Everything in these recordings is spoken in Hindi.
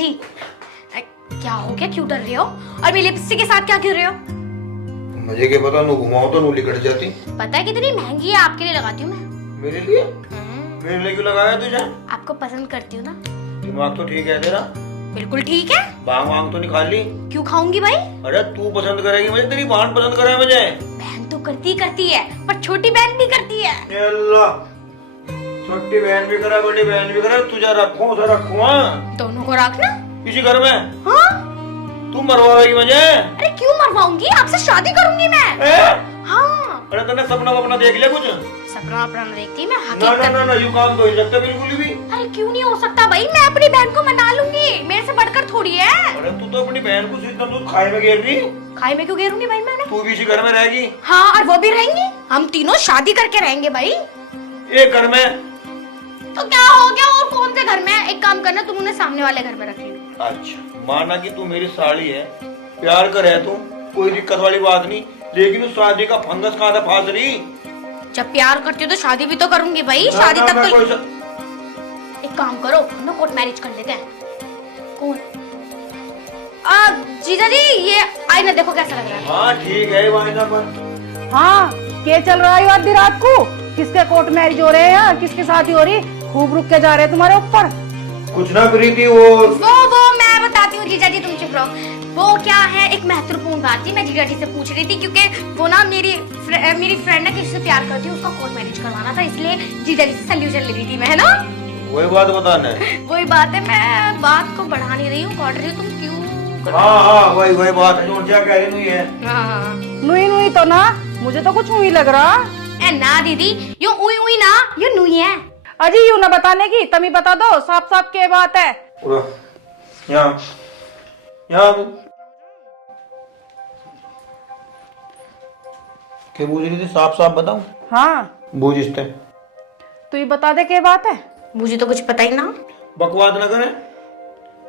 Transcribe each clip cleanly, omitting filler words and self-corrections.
जी क्या हो गया, क्यों डर रहे हो? और मेरी लिपस्टिक के साथ क्या कर रहे हो? मुझे क्या पता, नू घुमाओ तो नू लिकट जाती। पता है कितनी महंगी है, आपके लिए लगाती हूँ मैं। मेरे लिए? मेरे लिए क्यों लगाया तुझे? आपको पसंद करती हूँ ना। दिमाग तो ठीक है तेरा? बिल्कुल ठीक है। बांग वांग तो नहीं खा ली? क्यों खाऊंगी भाई? अरे तू पसंद करेगी मुझे, तेरी बहन पसंद करे मुझे। बहन तो करती है, पर छोटी बहन भी करती है। ये अल्लाह, छोटी बहन भी करे बड़ी बहन भी करे, तुझे रखूं उसे रखूं? हाँ? दोनों को रखना। इसी घर में? हाँ। तू मरवाएगी मुझे? अरे क्यों मरवाऊंगी, आपसे शादी करूंगी मैं। हाँ। अरे तूने सपना वपना देख लिया कुछ? सपना अपना देखती मैं, ना ना हकीकत। ना ना, यू काम तो नहीं सकता बिल्कुल भी। अरे क्यों नहीं हो सकता भाई, मैं अपनी बहन को मना लूंगी, मेरे से बढ़कर थोड़ी है। अरे तू तो अपनी बहन को सीधा दूध खाए में घेर रही। खाई में क्यों घेरूंगी भाई मैं? तू भी इसी घर में रहेगी? हाँ, और वो भी रहेंगी, हम तीनों शादी करके रहेंगे भाई। एक घर में? तो क्या हो गया, और कौन से घर में? एक काम करना, तुम उन्हें सामने वाले घर में रख लो। अच्छा, माना कि तू मेरी साली है, प्यार कर है तू, कोई दिक्कत वाली बात नहीं, लेकिन उस शादी का फंगस कहाँ था फास रही? जब प्यार करती हो तो शादी भी तो करूंगी भाई। शादी तक तो एक काम करो, हम लोग कोर्ट मैरिज कर लेते हैं। कौन? जीजा जी, ये आईना देखो कैसा लग रहा है। हाँ ठीक है, वाइना पर। हाँ, क्या चल रहा है आधी रात को? किसके कोर्ट मैरिज हो रहे हैं यार? किसकी शादी हो रही? खूब रुक के जा रहे हैं तुम्हारे ऊपर। कुछ ना करी थी वो मैं बताती हूँ जीजा जी, तुम चुप रहो। वो क्या है, एक महत्वपूर्ण बात थी, मैं जीजा जी से पूछ रही थी, क्योंकि वो ना मेरी फ्रेंड ना किसी से प्यार करती है, उसका कोर्ट मैरिज करवाना था, इसलिए जीजा जी से सॉल्यूशन ले रही थी मैं, है ना? वही बात बताना है। वही बात है, मैं बात को बढ़ा नहीं रही हूँ, काट रही हूँ, तुम क्यों? हाँ वही बात है जो क्या कह रही हुई है। हाँ। नुई नुई तो ना, मुझे तो कुछ नुई लग रहा। ए ना दीदी, यो उई उई ना, यो नुई है। अजी यूं ना बताने की, तुम ही बता दो साफ साफ क्या बात है। यहाँ क्या पूछ रही थी, साफ साफ बताऊं? हाँ, बूझ इसते तू ही बता दे क्या बात है। मुझे तो कुछ पता ही ना। बकवास ना करे।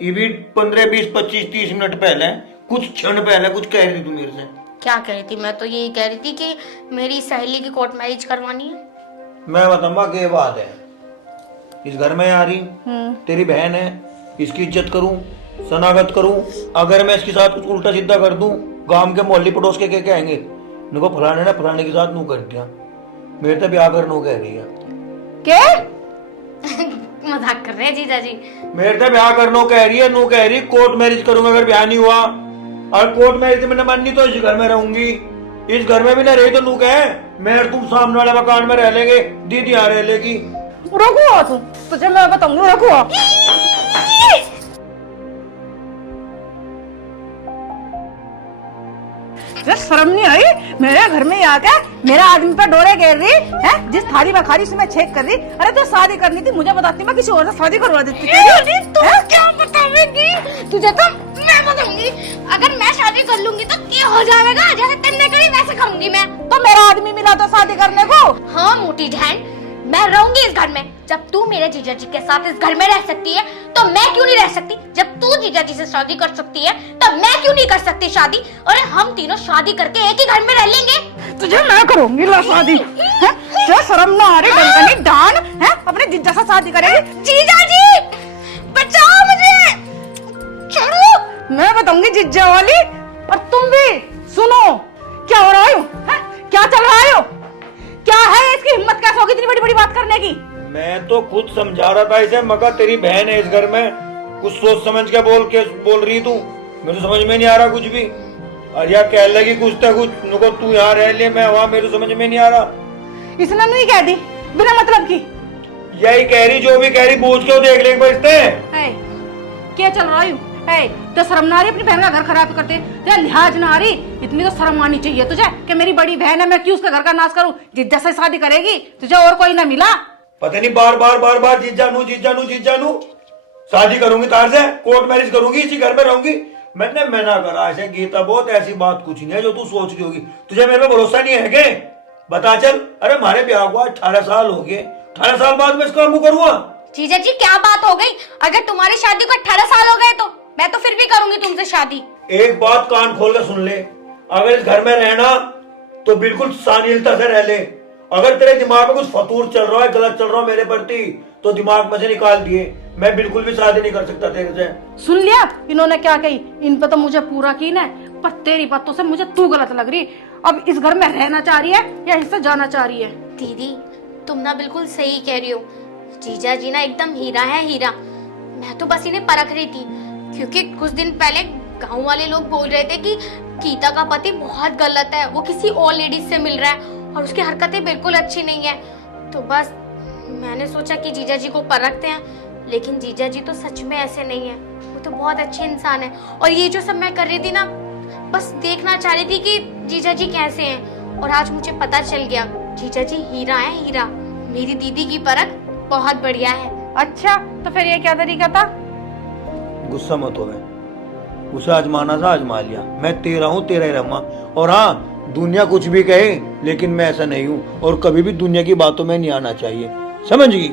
ये भी 15 20 25 30 मिनट पहले, कुछ क्षण पहले कुछ कह रही थी तू मेरे से। क्या कह रही थी? मैं तो यही कह रही थी कि मेरी सहेली की कोर्ट मैरिज करवानी है। मैं बताऊंगा क्या बात है। इस घर में आ रही, तेरी बहन है, इसकी इज्जत करूं, शनागत करूं। अगर मैं इसके साथ कुछ उल्टा सीधा कर दूं, गांव के मोहल्ले पड़ोस के क्या कहेंगे? देखो फलाने ने फलाने के साथ नू कर दिया, मेरे तो ब्याह कर नू कह रही है। क्या मजाक कर रहे हैं जीजा जी। मेरे तो ब्याह करनो कह रही है, नू कह रही कोर्ट मैरिज करूंगा अगर ब्याह नहीं हुआ। और कोर्ट मैरिज मैंने माननी तो इस घर में रहूंगी, इस घर में भी ना रही तो नू कहे मैं और तुम सामने वाले मकान में रह लेंगे, दीदी यहाँ रह लेगी। रुको तू, तुझे मैं बताऊंगी, रुको। शर्म नहीं आई मेरे घर में आके मेरा आदमी पर डोरे घेर रही है? जिस थाली में खा रही उसमें छेक कर रही। अरे तो शादी करनी थी, मुझे बताती, मैं किसी और से शादी करवा देती। तू क्या बतावेगी? तुझे तो मैं बताऊंगी, अगर मैं शादी कर लूंगी तो क्या हो जाएगा, जैसे तुमने कही वैसे करूंगी मैं। तो मेरा आदमी मिला तो शादी करने को। हाँ मोटी बहन, मैं रहूंगी इस घर में। जब तू मेरे जीजा जी के साथ इस घर में रह सकती है तो मैं क्यों नहीं रह सकती? जब तू जीजा जी से शादी कर सकती है तो मैं क्यों नहीं कर सकती शादी? और हम तीनों शादी करके एक ही घर में रह लेंगे। तुझे मैं करूंगी ला शादी। क्या शर्म ना आ रही? डंडनी डान है, अपने जीजा से शादी करेगी? जीजा जी बचाओ मुझे, छोड़ो। मैं बताऊंगी जीजा वाली। और तुम भी सुनो, क्या हो रहा है? क्या चल रहा है? क्या है इसकी हिम्मत, कैसे होगी इतनी बड़ी बड़ी बात करने की? मैं तो खुद समझा रहा था इसे, मगर तेरी बहन है इस घर में, कुछ सोच समझ के बोल रही तू, मुझे समझ में नहीं आ रहा कुछ भी। और यार कह लगी कुछ तो कुछ, नुको तू यहाँ रह ले, मैं वहाँ, मेरे समझ में नहीं आ रहा। इसने नहीं कह दी बिना मतलब की? यही कह रही, जो भी कह रही पूछ के देख ले बचते। क्या चल रहा है? तो शर्म ना आ रही अपनी बहन का घर खराब करते? लिहाज ना आ रही? इतनी तो शर्म आनी चाहिए तुझे कि मेरी बड़ी बहन है, मैं क्यों उसके घर का नाश करूं? जिद्दा से शादी करेगी, तुझे और कोई ना मिला? पता नहीं बार बार जीजा नू शादी करूंगी तार से, कोर्ट मैरिज करूंगी, इसी घर में रहूंगी। मैंने मना करा ऐसे, गीता बहुत ऐसी बात कुछ नहीं है जो तू सोच रही होगी। तुझे मेरे पे भरोसा नहीं है क्या? बता चल। अरे हमारे ब्याह को 18 साल हो गए, 18 साल बाद में इसका मुंह करूंगा? जीजा जी क्या बात हो गई? अगर तुम्हारी शादी को 18 साल हो गए तो मैं तो फिर भी करूंगी तुमसे शादी। एक बात कान खोल कर सुन ले, अगर इस घर में रहना तो बिल्कुल शालीनता से रह ले। अगर तेरे दिमाग में कुछ फतूर चल रहा है, गलत चल रहा है मेरे प्रति, तो दिमाग में से निकाल दिए। मैं बिल्कुल भी शादी नहीं कर सकता तेरे से। सुन लिया इन्होंने क्या कही, इन पे तो मुझे पूरा कीन है, पर तेरी बातों से मुझे तू गलत लग रही। अब इस घर में रहना चाह रही है या इससे जाना चाह रही है? दीदी तुम ना बिल्कुल सही कह रही हो, जीजा जी ना एकदम हीरा है हीरा। मैं तो बस इन्हें परख रही थी, क्योंकि कुछ दिन पहले गांव वाले लोग बोल रहे थे कि गीता का पति बहुत गलत है, वो किसी और लेडीज से मिल रहा है और उसकी हरकतें बिल्कुल अच्छी नहीं है। तो बस मैंने सोचा कि जीजा जी को परखते हैं, लेकिन जीजा जी तो सच में ऐसे नहीं है, वो तो बहुत अच्छे इंसान है। और ये जो सब मैं कर रही थी ना, बस देखना चाह रही थी कि जीजा जी कैसे हैं, और आज मुझे पता चल गया जीजा जी हीरा है हीरा। मेरी दीदी की परख बहुत बढ़िया है। अच्छा तो फिर ये क्या तरीका था? गुस्सा मत हो, उसे आजमाना था आजमा लिया, मैं तेरा हूँ तेरा ही रहूंगा। और हाँ, दुनिया कुछ भी कहे लेकिन मैं ऐसा नहीं हूँ, और कभी भी दुनिया की बातों में नहीं आना चाहिए, समझ गई?